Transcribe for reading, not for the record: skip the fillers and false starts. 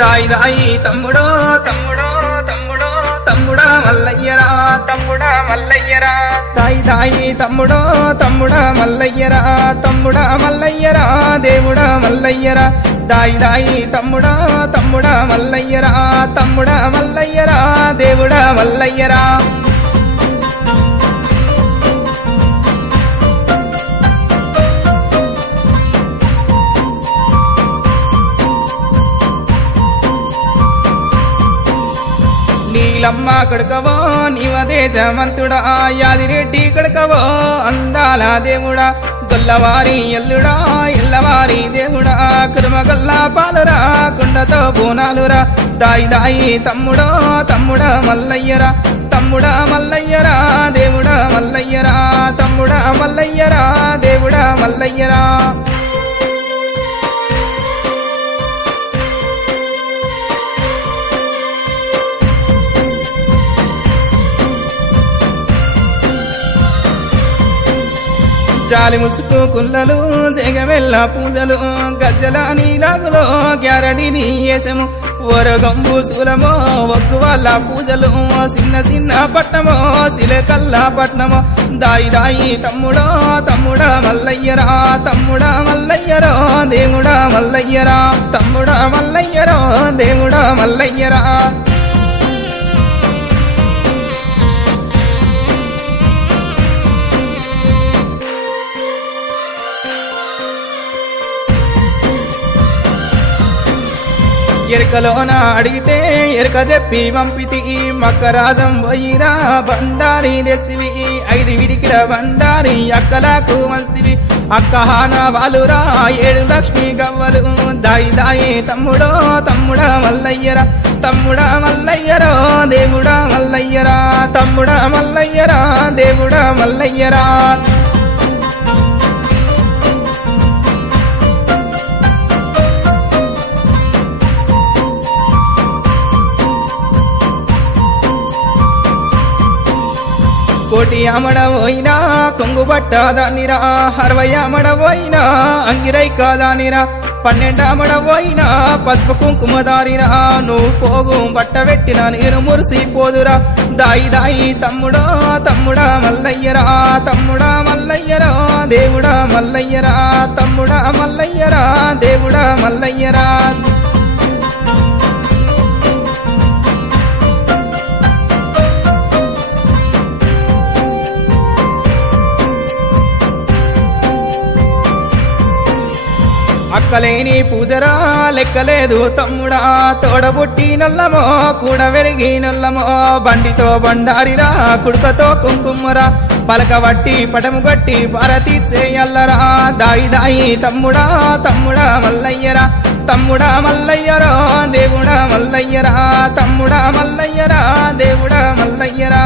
దాయి దాయి తమ్ముడో తమ్ముడో తమ్ముడో తమ్ముడా మల్లయ్యరా తమ్ముడా మల్లయ్యరా దాయి దాయి తమ్ముడో తమ్ముడా మల్లయ్యరా తమ్ముడా మల్లయ్యరా దేవుడా మల్లయ్యరా దాయి దాయి తమ్ముడా తమ్ముడా మల్లయ్యరా తమ్ముడా మల్లయ్యరా దేవుడా మల్లయ్యరా నీలమ్మ కొడుకవో నీవదే జమంతుడా యాదిరెడ్డి కొడుకవో అందాల దేవుడా గొల్లవారి ఎల్లుడా ఎల్లవారి దేవుడా కురుమగొల్ల పాలురా కుండతో బోనాలురా దాయి దాయి తమ్ముడో తమ్ముడా మల్లయ్యరా తమ్ముడా మల్లయ్యరా దేవుడా మల్లయ్యరా తమ్ముడా మల్లయ్యరా దేవుడా మల్లయ్యరా జాలి ముసుకు కుల్లలు జగమెల్ల పూజలు గజ్జల నీలాగులో గ్యారడిని వేసము ఒరగంబు శూలమో ఒక్కు వాళ్ళ పూజలు చిన్న చిన్న పట్నమో సిలకల్లా పట్నమో దాయి దాయి తమ్ముడో తమ్ముడా మల్లయ్యరా తమ్ముడా మల్లయ్యరో దేవుడా మల్లయ్యరా తమ్ముడా మల్లయ్యరో దేవుడా మల్లయ్యరా ఎరుకలోన అడిగితే ఎరుక చెప్పి పంపితి మక్కరాజం పోయిరా బండారి తెసివి 5 విడికిల బండారి అక్కలకు మంచివి అక్కహాన వాలురా 7 లక్ష్మి గవ్వలు దాయి దాయి తమ్ముడో తమ్ముడా మల్లయ్యరా తమ్ముడా మల్లయ్యరో దేవుడా మల్లయ్యరా తమ్ముడా మల్లయ్యరా దేవుడా మల్లయ్యరా కోటి అమడబోయినా కొంగు బట్ట దానిరా 60 అమడబోయినా అంగిరై కాదానిరా 12 అమడబోయినా పసుపు కుంకుమ దారిరా నువ్వు పోగు బట్ట పెట్టిన నేను మురిసిపోదురా దాయి దాయి తమ్ముడో తమ్ముడా మల్లయ్యరా తమ్ముడా మల్లయ్యరా దేవుడా మల్లయ్యరా తమ్ముడా మల్లయ్యరా దేవుడా మల్లయ్యరా అక్కలేని పూజరా లెక్కలేదు తమ్ముడా తోడబుట్టి నల్లమో కూడా వెరిగి నల్లమో బండితో బండారిరా కుడుకతో కుంకుమరా పలకబట్టి పటము గట్టి భారతి చేయల్లరా దాయి దాయి తమ్ముడా తమ్ముడా మల్లయ్యరా తమ్ముడా మల్లయ్యరో దేవుడా మల్లయ్యరా తమ్ముడా మల్లయ్యరా దేవుడా మల్లయ్యరా